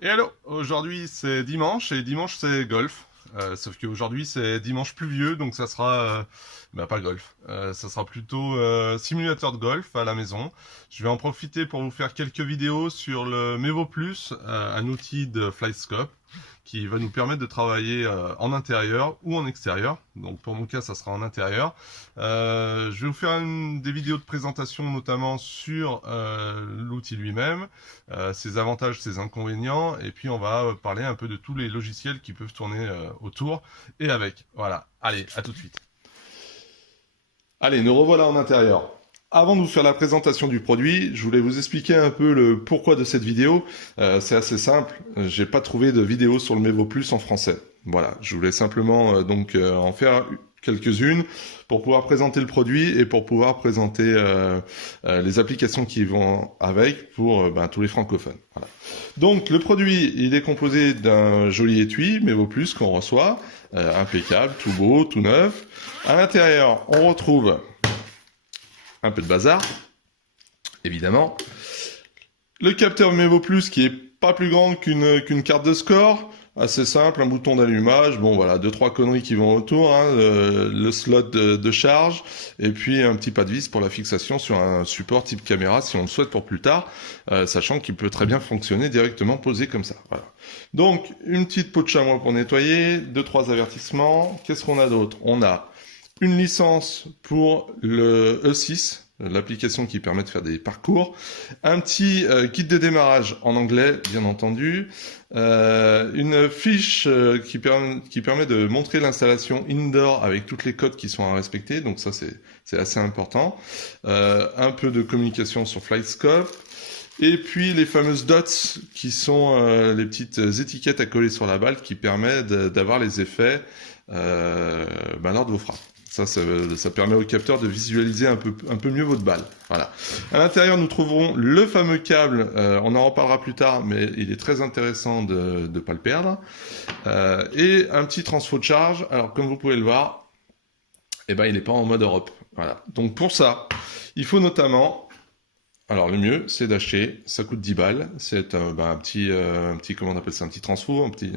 Et allô, aujourd'hui c'est dimanche et dimanche c'est golf. Sauf qu'aujourd'hui c'est dimanche pluvieux donc ça sera pas golf. Ça sera plutôt simulateur de golf à la maison. Je vais en profiter pour vous faire quelques vidéos sur le Mevo Plus, un outil de FlightScope qui va nous permettre de travailler en intérieur ou en extérieur. Donc pour mon cas, ça sera en intérieur. Je vais vous faire des vidéos de présentation notamment sur l'outil lui-même, ses avantages, ses inconvénients, et puis on va parler un peu de tous les logiciels qui peuvent tourner autour et avec. Voilà, allez, à tout de suite. Allez, nous revoilà en intérieur. Avant de vous faire la présentation du produit, je voulais vous expliquer un peu le pourquoi de cette vidéo. C'est assez simple, j'ai pas trouvé de vidéo sur le Mevo Plus en français. Voilà, je voulais simplement en faire quelques-unes pour pouvoir présenter le produit et pour pouvoir présenter les applications qui vont avec pour tous les francophones. Voilà. Donc le produit, il est composé d'un joli étui Mevo Plus qu'on reçoit, impeccable, tout beau, tout neuf. À l'intérieur, on retrouve un peu de bazar, évidemment. Le capteur Mevo Plus qui est pas plus grand qu'une carte de score, assez simple, un bouton d'allumage, bon voilà, deux trois conneries qui vont autour, hein, le slot de charge, et puis un petit pas de vis pour la fixation sur un support type caméra si on le souhaite pour plus tard, sachant qu'il peut très bien fonctionner directement posé comme ça. Voilà. Donc une petite peau de chamois pour nettoyer, deux trois avertissements. Qu'est-ce qu'on a d'autre? On a une licence pour le E6, l'application qui permet de faire des parcours, un petit guide de démarrage en anglais, bien entendu, une fiche qui permet de montrer l'installation indoor avec toutes les codes qui sont à respecter, donc ça c'est assez important, un peu de communication sur FlightScope, et puis les fameuses dots qui sont les petites étiquettes à coller sur la balle qui permettent d'avoir les effets lors de vos frappes. Ça permet au capteur de visualiser un peu mieux votre balle. Voilà. À l'intérieur, nous trouverons le fameux câble. On en reparlera plus tard, mais il est très intéressant de ne pas le perdre. Et un petit transfo de charge. Alors, comme vous pouvez le voir, il n'est pas en mode Europe. Voilà. Donc pour ça, il faut notamment... Alors le mieux, c'est d'acheter, ça coûte 10 balles, c'est un petit, comment on appelle ça, un petit transfo, un petit,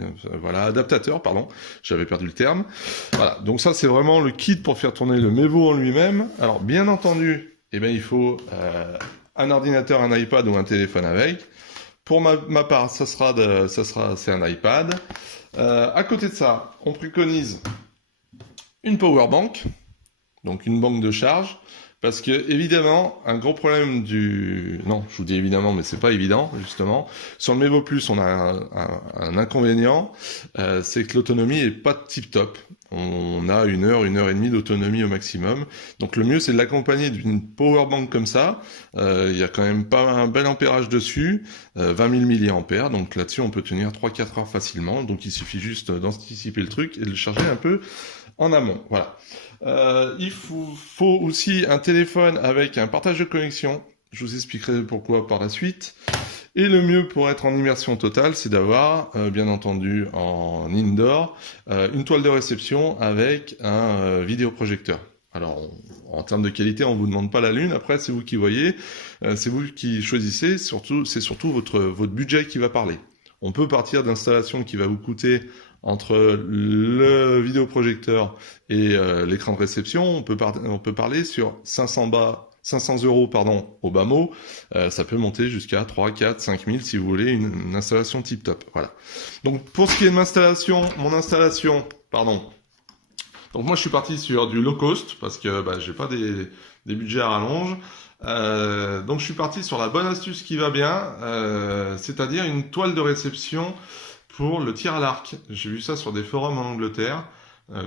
adaptateur, pardon, j'avais perdu le terme. Voilà, donc ça c'est vraiment le kit pour faire tourner le Mevo en lui-même. Alors bien entendu, il faut un ordinateur, un iPad ou un téléphone avec. Pour ma part, c'est un iPad. À côté de ça, on préconise une power bank, donc une banque de charge. Parce que, évidemment, un gros problème Non, je vous dis évidemment, mais c'est pas évident, justement. Sur le Mevo Plus, on a un inconvénient, c'est que l'autonomie est pas tip-top. On a une heure et demie d'autonomie au maximum. Donc le mieux, c'est de l'accompagner d'une power bank comme ça. Il y a quand même pas un bel ampérage dessus, 20 000 milliampères. Donc là-dessus, on peut tenir 3-4 heures facilement. Donc il suffit juste d'anticiper le truc et de le charger un peu en amont. Voilà. Il faut aussi un téléphone avec un partage de connexion. Je vous expliquerai pourquoi par la suite. Et le mieux pour être en immersion totale, c'est d'avoir, bien entendu, en indoor, une toile de réception avec un vidéoprojecteur. Alors, en termes de qualité, on vous demande pas la lune. Après, c'est vous qui voyez, c'est vous qui choisissez. C'est surtout votre budget qui va parler. On peut partir d'installation qui va vous coûter entre le vidéoprojecteur et l'écran de réception. On peut parler sur 500 euros au bas mot. Ça peut monter jusqu'à 3, 4, 5 000 si vous voulez une installation tip top. Voilà. Donc pour ce qui est de mon installation, pardon. Donc moi je suis parti sur du low cost parce que j'ai pas des budgets à rallonge. Donc je suis parti sur la bonne astuce qui va bien, c'est-à-dire une toile de réception pour le tir à l'arc. J'ai vu ça sur des forums en Angleterre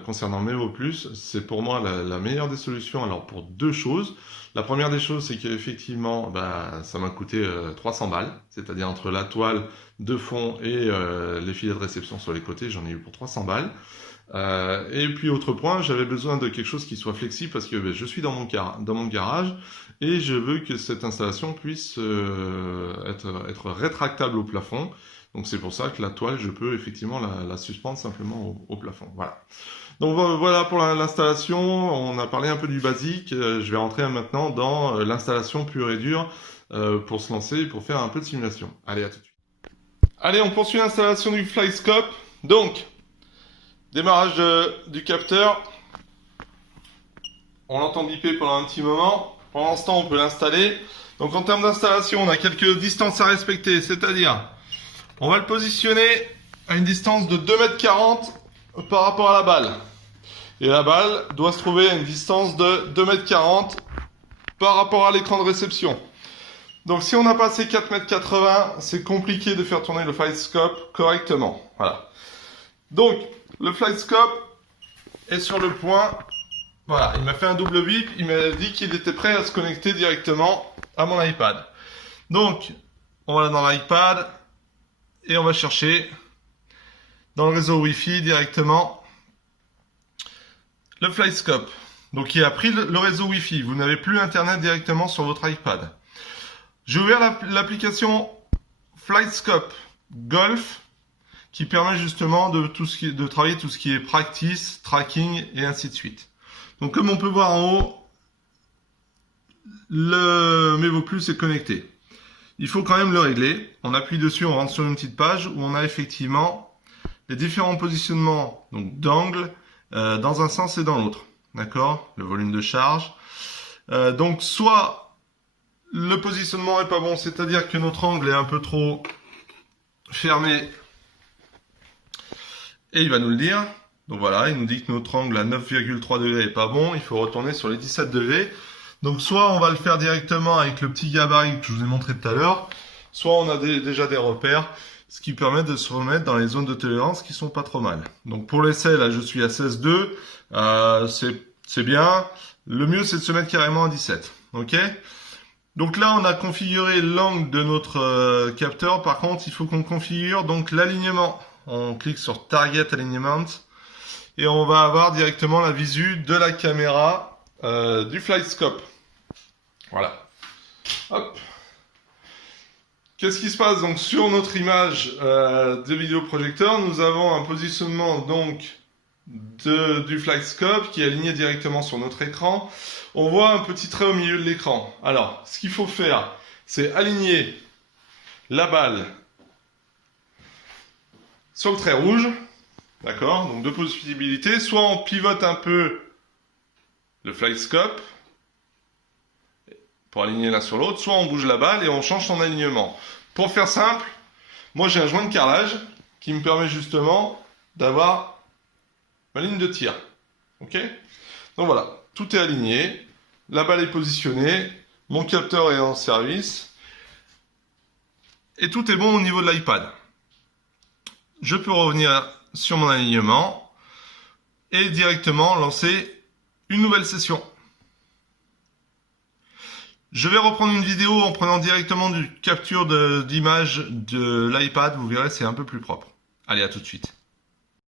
concernant Mevo Plus. C'est pour moi la meilleure des solutions. Alors pour deux choses. La première des choses, c'est qu'effectivement, ça m'a coûté 300 balles, c'est-à-dire entre la toile de fond et les filets de réception sur les côtés, j'en ai eu pour 300 balles. Et puis autre point, j'avais besoin de quelque chose qui soit flexible parce que je suis dans mon garage et je veux que cette installation puisse être rétractable au plafond. Donc c'est pour ça que la toile, je peux effectivement la suspendre simplement au plafond. Voilà. Donc voilà pour l'installation. On a parlé un peu du basique. Je vais rentrer maintenant dans l'installation pure et dure pour se lancer et pour faire un peu de simulation. Allez, à tout de suite. Allez, on poursuit l'installation du FlyScope. Donc, démarrage du capteur. On l'entend biper pendant un petit moment. Pendant ce temps, on peut l'installer. Donc en termes d'installation, on a quelques distances à respecter. C'est-à-dire, on va le positionner à une distance de 2,40 m par rapport à la balle. Et la balle doit se trouver à une distance de 2,40 m par rapport à l'écran de réception. Donc si on n'a pas ces 4,80 m, c'est compliqué de faire tourner le FlyScope correctement. Voilà. Donc, le FlyScope est sur le point. Voilà, il m'a fait un double bip, il m'a dit qu'il était prêt à se connecter directement à mon iPad. Donc, on va dans l'iPad et on va chercher dans le réseau Wi-Fi directement le FlyScope. Donc, il a pris le réseau Wi-Fi. Vous n'avez plus Internet directement sur votre iPad. J'ai ouvert l'application FlyScope Golf qui permet justement de travailler tout ce qui est practice, tracking et ainsi de suite. Donc comme on peut voir en haut, le Mevo Plus est connecté. Il faut quand même le régler. On appuie dessus, on rentre sur une petite page où on a effectivement les différents positionnements d'angle dans un sens et dans l'autre. D'accord? Le volume de charge. Donc soit le positionnement est pas bon, c'est-à-dire que notre angle est un peu trop fermé et il va nous le dire. Donc voilà, il nous dit que notre angle à 9,3 degrés est pas bon, il faut retourner sur les 17 degrés. Donc soit on va le faire directement avec le petit gabarit que je vous ai montré tout à l'heure, soit on a déjà des repères, ce qui permet de se remettre dans les zones de tolérance qui sont pas trop mal. Donc pour l'essai, là je suis à 16,2, c'est bien. Le mieux c'est de se mettre carrément à 17, ok? Donc là on a configuré l'angle de notre capteur, par contre il faut qu'on configure donc l'alignement. On clique sur Target Alignment. Et on va avoir directement la visu de la caméra du FlyScope. Voilà. Hop. Qu'est-ce qui se passe donc sur notre image de vidéoprojecteur? Nous avons un positionnement donc du FlyScope qui est aligné directement sur notre écran. On voit un petit trait au milieu de l'écran. Alors, ce qu'il faut faire, c'est aligner la balle sur le trait rouge. D'accord? Donc deux possibilités. Soit on pivote un peu le FlyScope pour aligner l'un sur l'autre, soit on bouge la balle et on change son alignement. Pour faire simple, moi j'ai un joint de carrelage qui me permet justement d'avoir ma ligne de tir. Ok? Donc voilà, tout est aligné, la balle est positionnée, mon capteur est en service et tout est bon au niveau de l'iPad. Je peux revenir sur mon alignement et directement lancer une nouvelle session. Je vais reprendre une vidéo en prenant directement du capture d'image de l'iPad, vous verrez c'est un peu plus propre. Allez, à tout de suite.